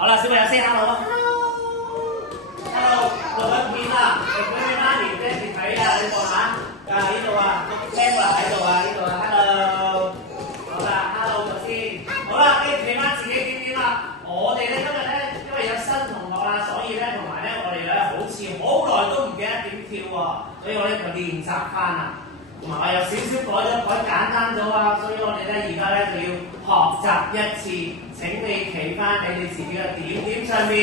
好啦，小朋友 say hello 啦。hello， 錄緊片啦，錄緊俾媽咪爹哋睇啊！你望下，呢度啊，聽過喺度啊，呢度啊 ，hello。好啦 ，hello 咗先。好啦，跟住你媽自己點啦？我哋咧今日咧，因為有新同學啊，所以咧同埋咧我哋咧好似好耐都唔記得點跳喎，所以我咧就練習翻啦。同埋我有少少改簡單咗啊，所以我哋咧而家咧就要學習一次。請你企翻喺你自己嘅點點上面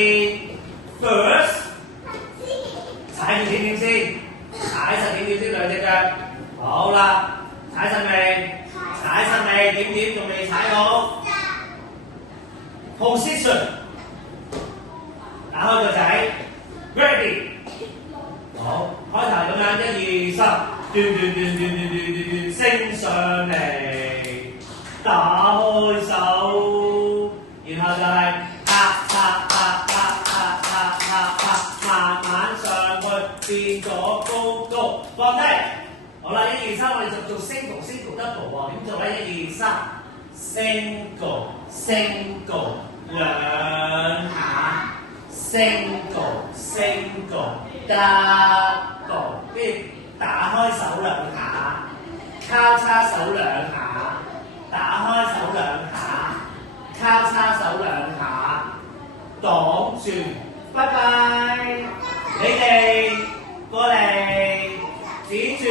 ，first 踩住點點先，踩實點點先兩隻腳。好啦，踩實未？踩實未？點點仲未踩好 ？position 打開個仔 ，ready。好，開頭咁樣1、2、3，升上嚟，打開手，然後就係拍，慢慢上去，變咗高，放低。好啦，1、2、3，我哋就做 single double 喎，點做咧？1、2、3 single 兩下 single double， 跟住打開手兩下，交叉手兩下，打開手兩下，交叉手兩下，擋住，拜拜。你哋過嚟，指住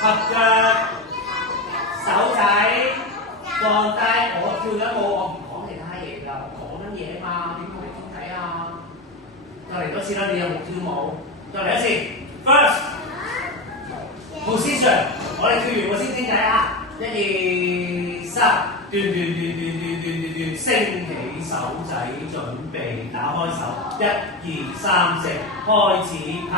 合腳，手仔放低。我跳緊舞，我唔講其他嘢㗎，我講緊嘢嘛，點同你傾偈啊？再嚟多次啦，你有冇跳舞？再嚟一次 ，first position， 我哋跳完我先傾偈啊！1、2、3，升起手仔，準備打開手，1、2、3，開始拍，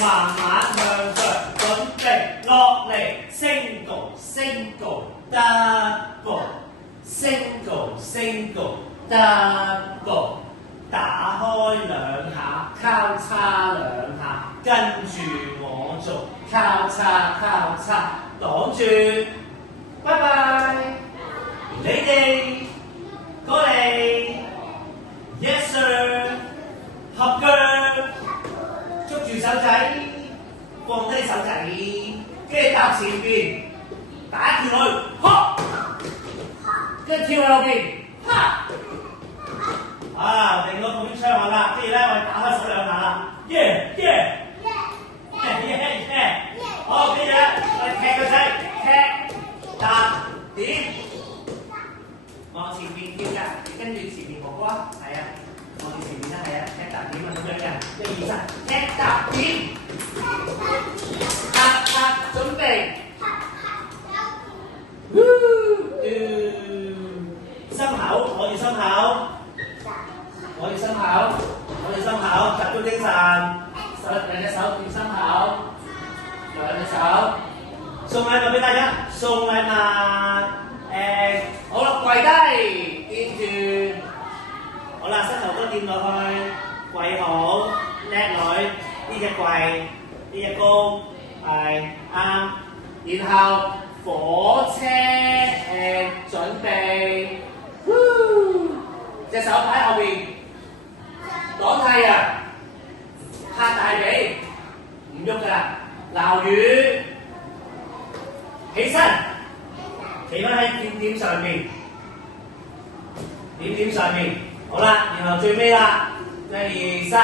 慢慢向上，準備落嚟 ，single double，打開兩下，交叉兩下，跟住我做交叉，擋住，拜拜。你哋過嚟 ，yes sir， 合腳，捉住手仔，放低手仔，跟住搭前邊，打跳落去，跟住跳去後邊，定個咁樣雙下啦，跟住咧我哋打開手兩下啦，好，跟住咧我哋踢個仔，踏點，往前邊跳㗎，跟住前面哥哥，係啊，往前面啦，係啊，踢踏點啊咁樣嘅，1、2、3，踢踏點，準備，心口，我哋心口，集中精神，兩隻手掂心口，兩隻手，送禮物俾大家，送禮物，好啦，跪低，掂住，好啦，膝頭哥掂落去，跪好，叻女，呢隻跪，呢隻高，係啱，然後火車準備，隻手擺後邊。擋太陽，拍大髀，唔喐㗎，撈魚，起身，企翻喺點點上面，好啦，然後最尾啦，1、2、3。